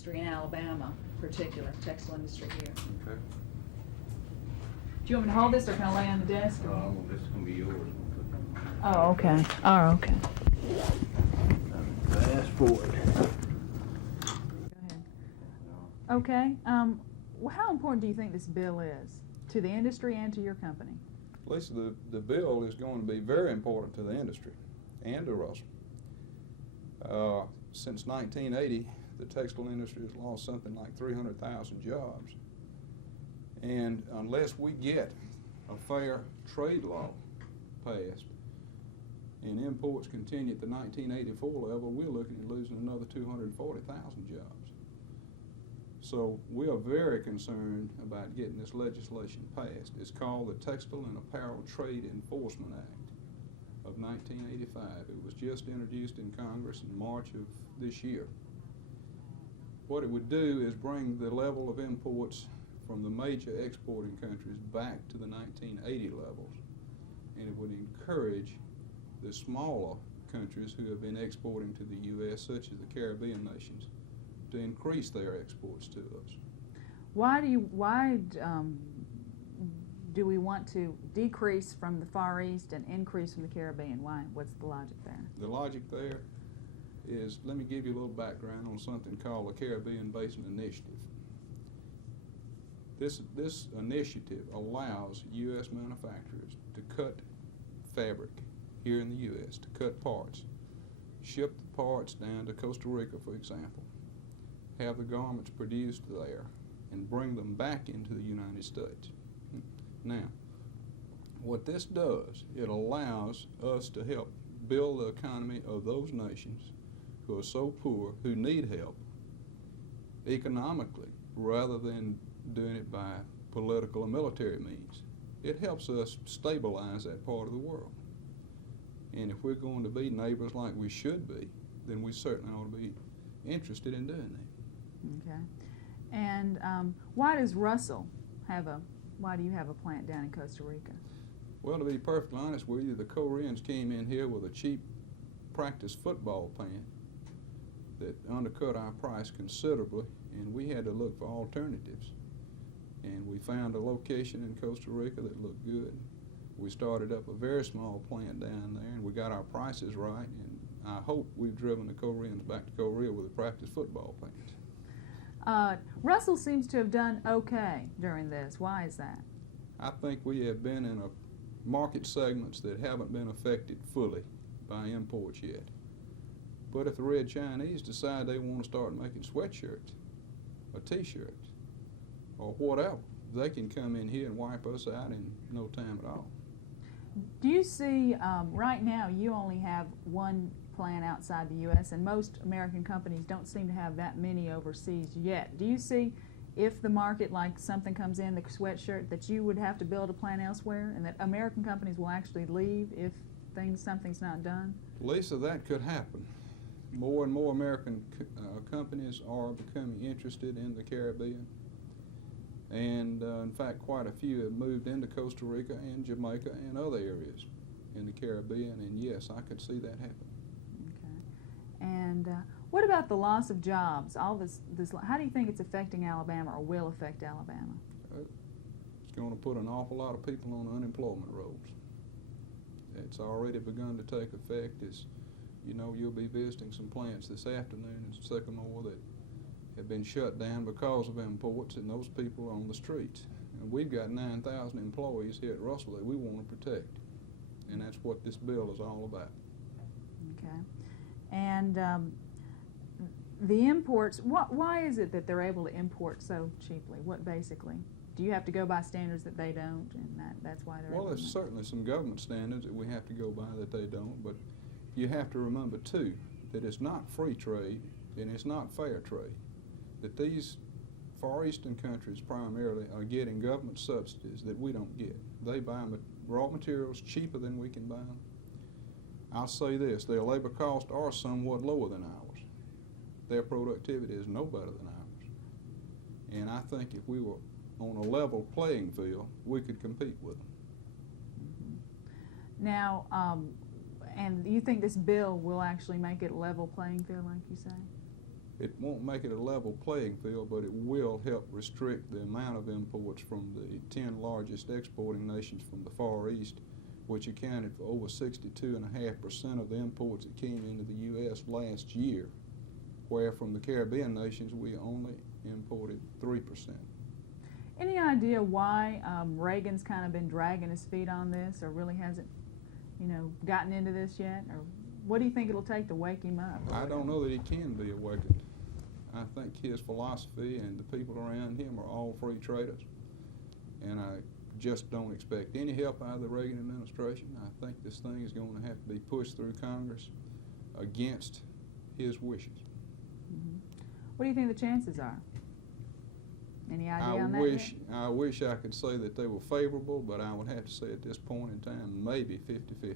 industry in Alabama, particular textile industry here. Okay. Do you want me to hold this, or can I lay it on the desk? Well, this is gonna be yours. Oh, okay. Oh, okay. Ask for it. Go ahead. Okay. Well, how important do you think this bill is to the industry and to your company? Lisa, the bill is going to be very important to the industry and to Russell. Since 1980, the textile industry has lost something like 300,000 jobs. And unless we get a fair trade law passed and imports continue at the 1984 level, we're looking at losing another 240,000 jobs. So we are very concerned about getting this legislation passed. It's called the Textile and Apparel Trade Enforcement Act of 1985. It was just introduced in Congress in March of this year. What it would do is bring the level of imports from the major exporting countries back to the 1980 levels, and it would encourage the smaller countries who have been exporting to the U.S., such as the Caribbean nations, to increase their exports to us. Why do we want to decrease from the Far East and increase from the Caribbean? Why? What's the logic there? The logic there is, let me give you a little background on something called the Caribbean Basin Initiative. This initiative allows U.S. manufacturers to cut fabric here in the U.S., to cut parts, ship the parts down to Costa Rica, for example, have the garments produced there, and bring them back into the United States. Now, what this does, it allows us to help build the economy of those nations who are so poor, who need help economically, rather than doing it by political and military means. It helps us stabilize that part of the world. And if we're going to be neighbors like we should be, then we certainly ought to be interested in doing that. Okay. And why does Russell why do you have a plant down in Costa Rica? Well, to be perfectly honest with you, the Koreans came in here with a cheap practice football plant that undercut our price considerably, and we had to look for alternatives. And we found a location in Costa Rica that looked good. We started up a very small plant down there, and we got our prices right, and I hope we've driven the Koreans back to Korea with a practice football plant. Russell seems to have done okay during this. Why is that? I think we have been in a market segments that haven't been affected fully by imports yet. But if the Red Chinese decide they want to start making sweatshirts or T-shirts or whatever, they can come in here and wipe us out in no time at all. Do you see, right now you only have one plant outside the U.S., and most American companies don't seem to have that many overseas yet. Do you see, if the market, like something comes in, the sweatshirt, that you would have to build a plant elsewhere, and that American companies will actually leave if something's not done? Lisa, that could happen. More and more American companies are becoming interested in the Caribbean. And in fact, quite a few have moved into Costa Rica and Jamaica and other areas in the Caribbean, and yes, I could see that happen. Okay. And what about the loss of jobs? All this, how do you think it's affecting Alabama, or will affect Alabama? It's going to put an awful lot of people on unemployment rolls. It's already begun to take effect. As you know, you'll be visiting some plants this afternoon in Sycamore that have been shut down because of imports, and those people are on the streets. And we've got 9,000 employees here at Russell that we want to protect, and that's what this bill is all about. Okay. And the imports, why is it that they're able to import so cheaply? What basically? Do you have to go by standards that they don't, and that's why they're Well, able there's to certainly some government standards that we have to go by that they don't, but you have to remember, too, that it's not free trade and it's not fair trade. That these Far Eastern countries primarily are getting government subsidies that we don't get. They buy raw materials cheaper than we can buy them. I'll say this, their labor costs are somewhat lower than ours. Their productivity is no better than ours. And I think if we were on a level playing field, we could compete with them. Mm-hmm. Now, and you think this bill will actually make it a level playing field, like you say? It won't make it a level playing field, but it will help restrict the amount of imports from the 10 largest exporting nations from the Far East, which accounted for over 62.5% of the imports that came into the U.S. last year, where from the Caribbean nations we only imported 3%. Any idea why Reagan's kind of been dragging his feet on this, or really hasn't, gotten into this yet? Or what do you think it'll take to wake him up? I don't know that he can be awakened. I think his philosophy and the people around him are all free traders, and I just don't expect any help out of the Reagan administration. I think this thing is going to have to be pushed through Congress against his wishes. Mm-hmm. What do you think the chances are? Any idea on that yet? I wish I could say that they were favorable, but I would have to say at this point in time, maybe 50-50. Okay.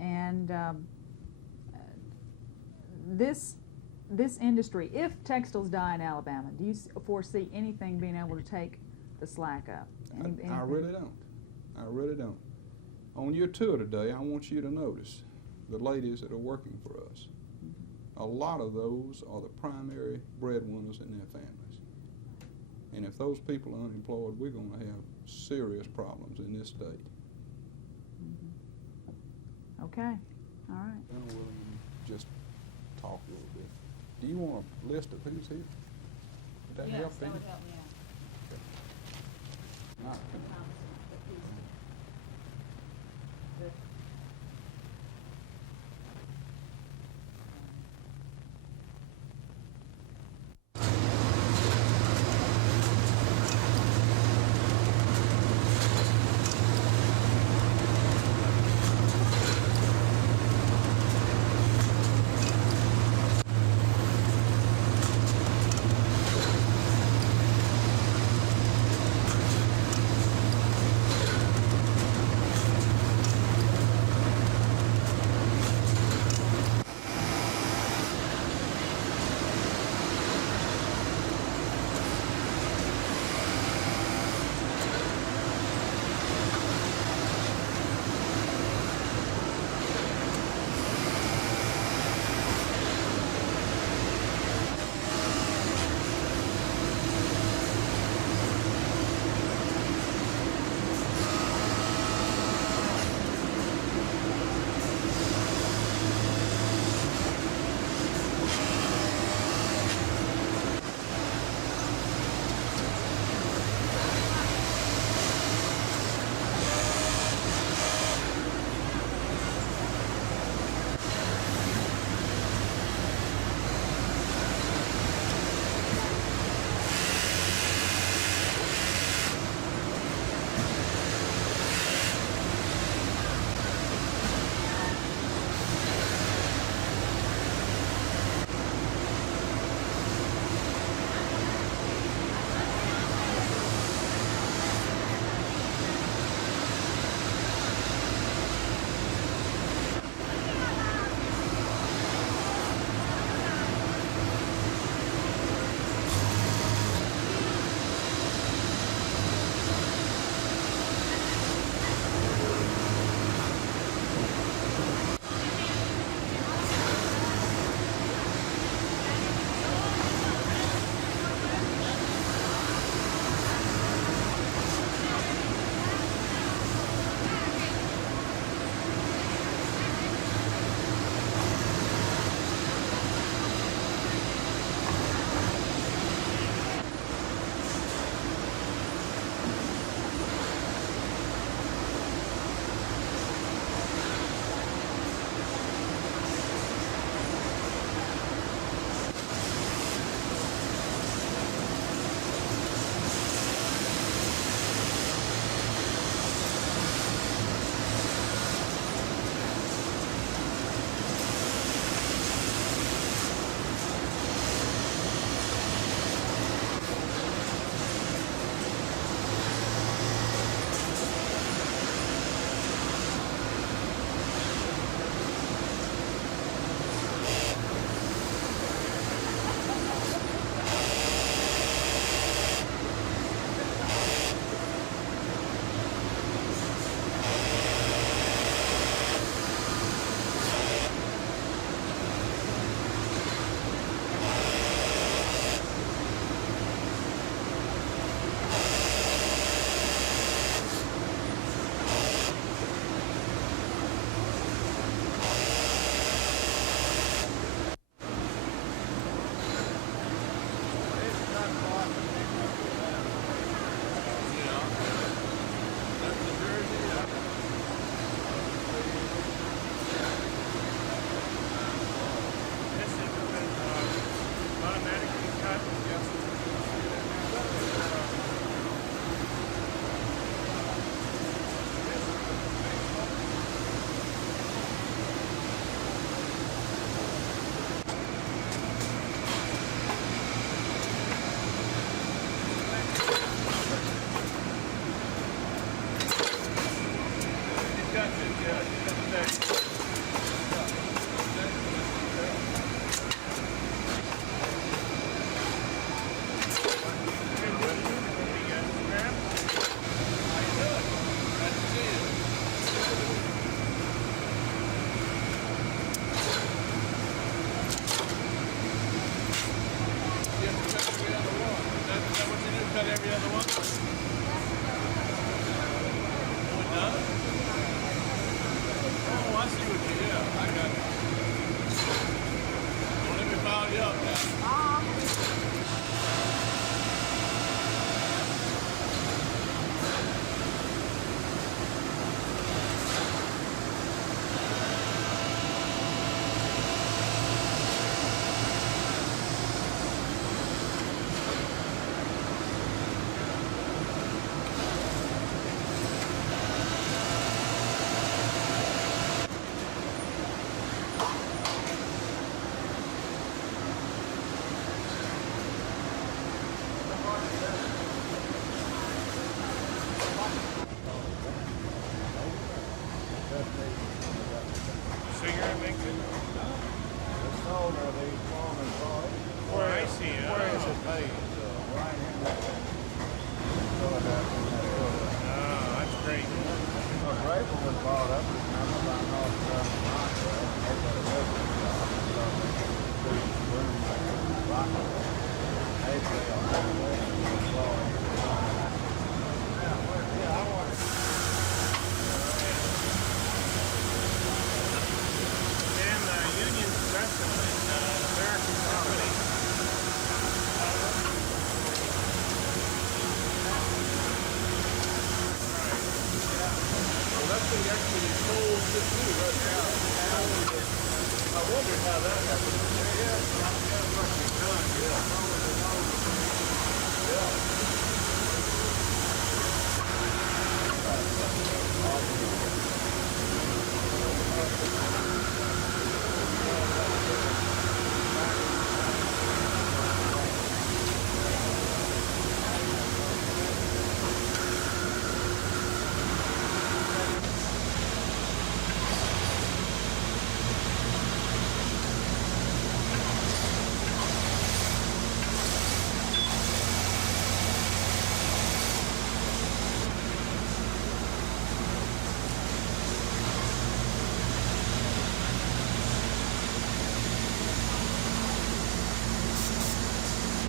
And this industry, if textiles die in Alabama, do you foresee anything being able to take the slack up? I really don't. I really don't. On your tour today, I want you to notice the ladies that are working for us. A lot of those are the primary breadwinners in their families. And if those people are unemployed, we're going to have serious problems in this state. Mm-hmm. Okay. All right. Then we'll just talk a little bit. Do you want a list of who's here? Would that help you? Yes, that would help me out. All right.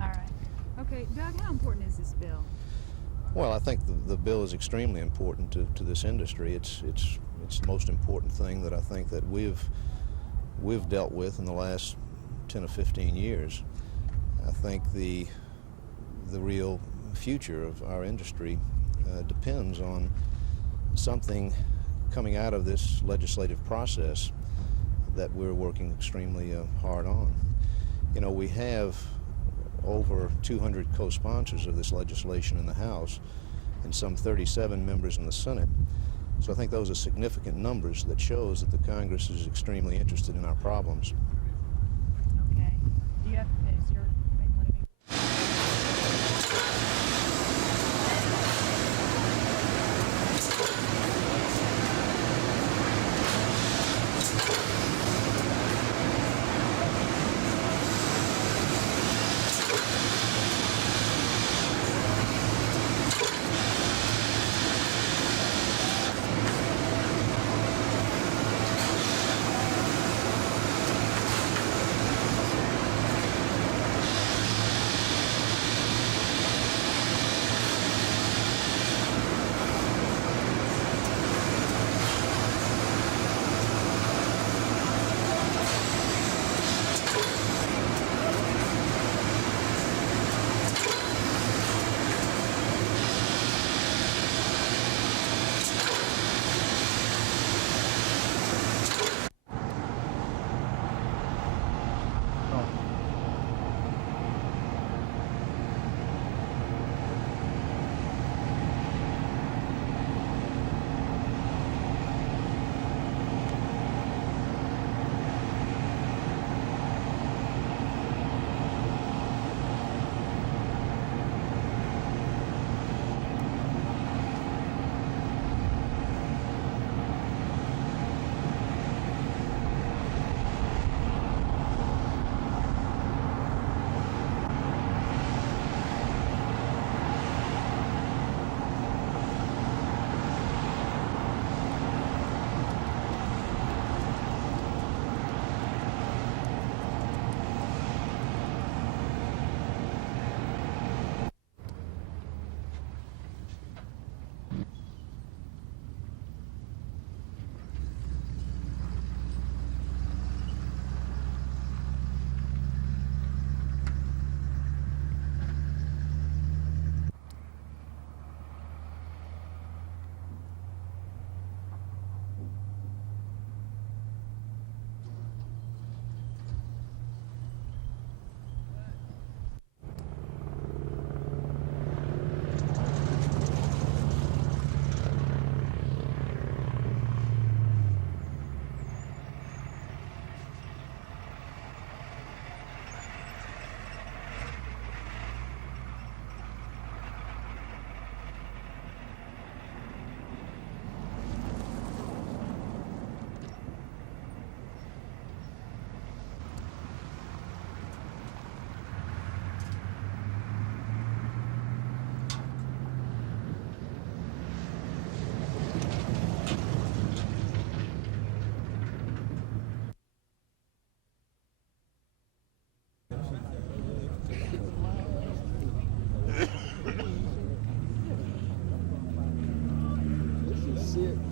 All right. Okay, Doug, how important is this bill? Well, I think the bill is extremely important to this industry. It's the most important thing that I think that we've dealt with in the last 10 or 15 years. I think the real future of our industry depends on something coming out of this legislative process that we're working extremely hard on. You know, we have over 200 co-sponsors of this legislation in the House and some 37 members in the Senate. So I think those are significant numbers that shows that the Congress is extremely interested in our problems. Okay. Do you have, is your thing moving?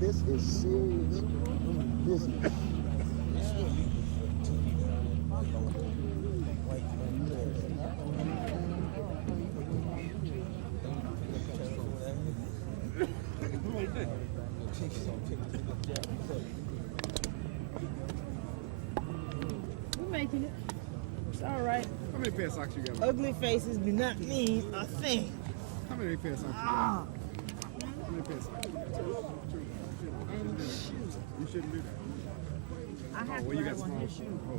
This is serious business. right? How many pair of socks you got? Ugly faces do not mean a thing. How many pair of socks you got? Ah. How many pair of socks you got? And shoes. You shouldn't do that. I have well, to you wear got one small new shoe. Oh,